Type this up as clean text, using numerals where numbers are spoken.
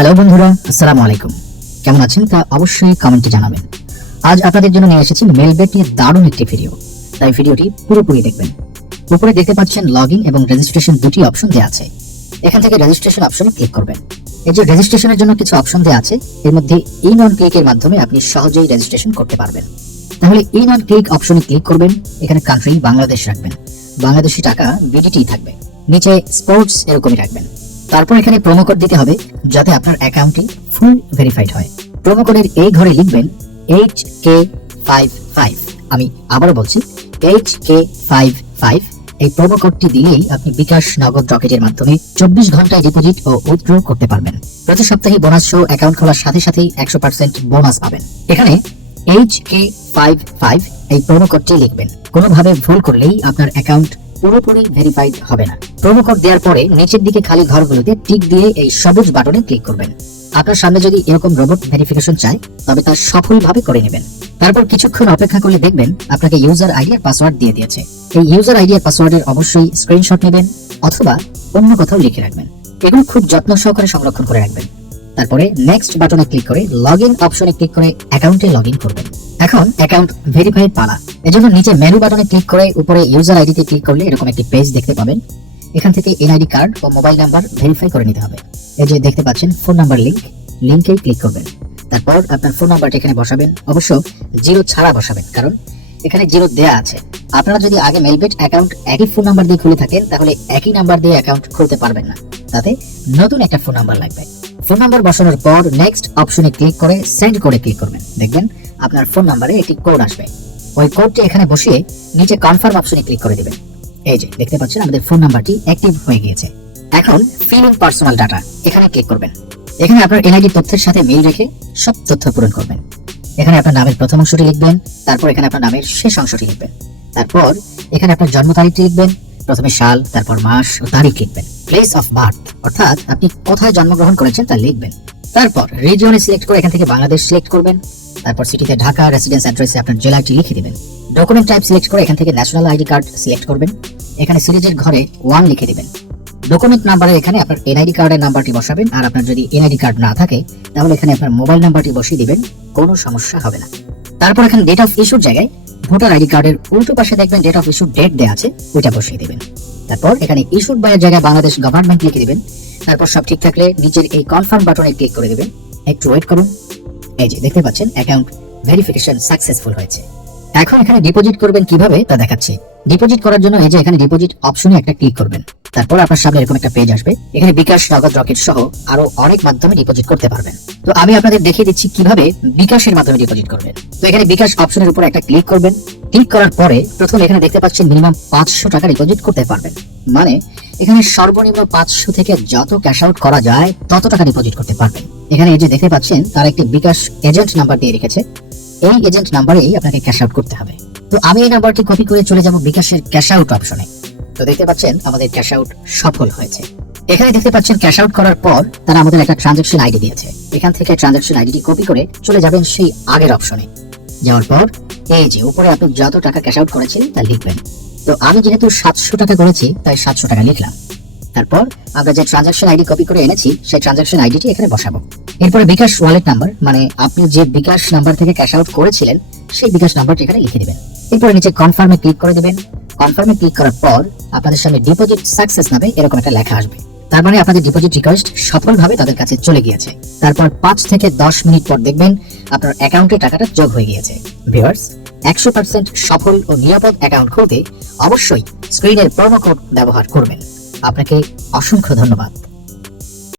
Hello বন্ধুরা, আসসালামু আলাইকুম। কেমন আছেন তা অবশ্যই কমেন্টে জানাবেন। আজ আপনাদের জন্য নিয়ে এসেছি মেলবেট নিয়ে দারুণ একটি ভিডিও, তাই ভিডিওটি পুরোপুরি দেখবেন। উপরে দেখতে পাচ্ছেন লগইন এবং রেজিস্ট্রেশন দুটি অপশন দেওয়া আছে। এখান থেকে রেজিস্ট্রেশন অপশনে ক্লিক করবেন। এই যে রেজিস্ট্রেশনের জন্য কিছু অপশন দেওয়া আছে, এর মধ্যে ইন অন ক্লিকের মাধ্যমে আপনি সহজেই রেজিস্ট্রেশন করতে পারবেন। তাহলে ইন অন ক্লিক অপশনে ক্লিক করবেন। এখানে কান্ট্রি বাংলাদেশ রাখবেন, বাংলাদেশি টাকা বিডিটি থাকবে, নিচে স্পোর্টস এরকমই রাখবেন। তারপর এখানে প্রোমো কোড দিতে হবে যাতে আপনার অ্যাকাউন্টটি ফুল ভেরিফাইড হয়। প্রোমো কোডের এই ঘরে লিখবেন HK55। আমি আবারও বলছি HK55। এই প্রোমো কোডটি দিলেই আপনি বিকাশ, নগদ, রকেটের মাধ্যমে 24 ঘন্টায় ডিপোজিট ও উইথড্র করতে পারবেন। প্রতি সপ্তাহে বোনাস সহ অ্যাকাউন্ট খোলার সাথে সাথেই 100% বোনাস পাবেন। এখানে HK55 এই প্রোমো কোডটি লিখবেন। কোনোভাবে ভুল করলেই আপনার অ্যাকাউন্ট পুরোপুরি ভেরিফাইড হবে না। প্রোমো কোড দেওয়ার পরে নিচের দিকে খালি ঘরগুলোতে টিক দিয়ে এই সবুজ বাটনে ক্লিক করবেন। আপনার সামনে যদি এরকম রোবট ভেরিফিকেশন চায় তবে তা সফলভাবে করে নেবেন। তারপর কিছুক্ষণ অপেক্ষা করলে দেখবেন আপনাকে ইউজার আইডি আর পাসওয়ার্ড দিয়ে দিয়েছে। এই ইউজার আইডি আর পাসওয়ার্ডের অবশ্যই স্ক্রিনশট নেবেন অথবা অন্য কোথাও লিখে রাখবেন। এগুলো খুব যত্ন সহকারে সংরক্ষণ করে রাখবেন। তারপরে নেক্সট বাটনে ক্লিক করে লগইন অপশনে ক্লিক করে অ্যাকাউন্টে লগইন করবেন। এখন অ্যাকাউন্ট ভেরিফাইড পালা। এজন্য নিচে মেনু বাটনে ক্লিক করে উপরে ইউজার আইডিতে ক্লিক করলে এরকম একটি পেজ দেখতে পাবেন। এখান থেকে এনআইডি কার্ড ও মোবাইল নাম্বার ভেরিফাই করে নিতে হবে। এই যে দেখতে পাচ্ছেন ফোন নাম্বার লিংকেই ক্লিক করবেন। তারপর আপনার ফোন নাম্বারটা এখানে বসাবেন। অবশ্য জিরো ছাড়া বসাবেন, কারণ এখানে জিরো দেয়া আছে। আপনারা যদি আগে মেলবেট অ্যাকাউন্ট একই ফোন নাম্বার দিয়ে খুলে থাকেন তাহলে একই নাম্বার দিয়ে অ্যাকাউন্ট খুলতে পারবেন না, তাতে নতুন একটা ফোন নাম্বার লাগবে। ফোন নাম্বার বসানোর পর নেক্সট অপশনে ক্লিক করে সেন্ড কোডে ক্লিক করবেন। দেখবেন আপনার ফোন নাম্বারে একটি কোড আসবে। ওই কোডটি এখানে বসিয়ে নিচে কনফার্ম অপশনে ক্লিক করে দিবেন। এই যে দেখতে পাচ্ছেন আমাদের ফোন নাম্বারটি অ্যাক্টিভ হয়ে গিয়েছে। এখন ফিল ইন পার্সোনাল ডাটা এখানে ক্লিক করবেন। এখানে আপনার এনআইডি তথ্যের সাথে মিল রেখে সব তথ্য পূরণ করবেন। এখানে আপনার নামের প্রথম অংশটি লিখবেন, তারপর এখানে আপনার নামের শেষ অংশটি লিখবেন। তারপর এখানে আপনার জন্ম তারিখটি লিখবেন, প্রথমে সাল, তারপর মাস ও তারিখ লিখবেন। প্লেস অফ বার্থ অর্থাৎ আপনি কোথায় জন্মগ্রহণ করেছেন তা লিখবেন। তারপর রিজিয়নে সিলেক্ট করে এখান থেকে বাংলাদেশ সিলেক্ট করবেন। তারপর সিটিতে ঢাকা, রেসিডেন্স অ্যাড্রেসে আপনার জেলাটি লিখে দিবেন। ডকুমেন্ট টাইপ সিলেক্ট করে এখান থেকে ন্যাশনাল আইডি কার্ড সিলেক্ট করবেন। এখানে সিরিজের ঘরে 1 লিখে দিবেন। ডকুমেন্ট নাম্বারে এখানে আপনার এনআইডি কার্ডের নাম্বারটি বসাবেন, আর আপনার যদি এনআইডি কার্ড না থাকে তাহলে এখানে আপনার মোবাইল নাম্বারটি বসিয়ে দিবেন, কোনো সমস্যা হবে না। তারপর এখানে ডেট অফ ইস্যুর জায়গায় ভোটার আইডি কার্ডের উল্টো পাশে দেখবেন ডেট অফ ইস্যু ডেট দেয়া আছে, ওইটা বসিয়ে দিবেন। তারপর এখানে ইস্যুড বাইয়ের জায়গায় বাংলাদেশ গভর্নমেন্ট লিখে দিবেন। তারপর সব ঠিক থাকলে নিচের এই কনফার্ম বাটনে ক্লিক করে দিবেন। একটু ওয়েট করুন। এই যে দেখতে পাচ্ছেন অ্যাকাউন্ট ভেরিফিকেশন সাকসেসফুল হয়েছে। এখন এখানে ডিপোজিট করবেন কিভাবে তা দেখাচ্ছি। ডিপোজিট করার জন্য এই যে এখানে ডিপোজিট অপশনে একটা ক্লিক করবেন। তারপর আপনার সামনে এরকম একটা পেজ আসবে। এখানে বিকাশ, নগদ, রকেট সহ আরো অনেক মাধ্যমে ডিপোজিট করতে পারবেন। তো আমি আপনাদের দেখিয়ে দিচ্ছি কিভাবে বিকাশের মাধ্যমে ডিপোজিট করবেন। তো এখানে বিকাশ অপশনের উপর একটা ক্লিক করবেন। ক্লিক করার পরে প্রথমে এখানে দেখতে পাচ্ছেন মিনিমাম 500 টাকা ডিপোজিট করতে পারবেন। মানে এখানে সর্বনিম্ন 500 থেকে যত ক্যাশ আউট করা যায় তত টাকা ডিপোজিট করতে পারবেন। এখানে এই যে দেখতে পাচ্ছেন তার একটি বিকাশ এজেন্ট নাম্বার দিয়ে রেখেছে। এই এজেন্ট নাম্বারেই আপনাকে ক্যাশ আউট করতে হবে। তো আমি এই নাম্বারটি কপি করে চলে যাব বিকাশের ক্যাশ আউট অপশনে। তো দেখতে পাচ্ছেন আমাদের ক্যাশ আউট সফল হয়েছে। এখানে দেখতে পাচ্ছেন ক্যাশ আউট করার পর তারা আমাদের একটা ট্রানজাকশন আইডি দিয়েছে। এখান থেকে ট্রানজাকশন আইডিটি কপি করে চলে যাবেন সেই আগের অপশনে। যাওয়ার পর এই যে উপরে আপনি যত টাকা ক্যাশ আউট করেছিলেন তা লিখবেন। তো আমি যেহেতু 700 টাকা করেছি তাই 700 টাকা লিখলাম। তারপর আমরা যে ট্রানজাকশন আইডি কপি করে এনেছি সেই ট্রানজাকশন আইডিটি এখানে বসাবো। এরপরে বিকাশ ওয়ালেট নাম্বার, মানে আপনি যে বিকাশ নাম্বার থেকে ক্যাশ আউট করেছিলেন সেই বিকাশ নাম্বারটি এখানে লিখে দিবেন। এরপরে নিচে কনফার্মে ক্লিক করে দিবেন। কনফার্মে ক্লিক করার পর আপনাদের সামনে ডিপোজিট সাকসেস নামে এরকম একটা লেখা আসবে। তার মানে আপনাদের ডিপোজিট রিকোয়েস্ট সফলভাবে তাদের কাছে চলে গিয়েছে। তারপর 5 থেকে 10 মিনিট পর দেখবেন আপনার অ্যাকাউন্টে টাকাটা যোগ হয়ে গিয়েছে। ভিউয়ার্স, 100% সফল ও নিরাপদ অ্যাকাউন্ট খুলতে অবশ্যই স্ক্রিনের প্রোমো কোড ব্যবহার করবেন। আপনাকে অসংখ্য ধন্যবাদ।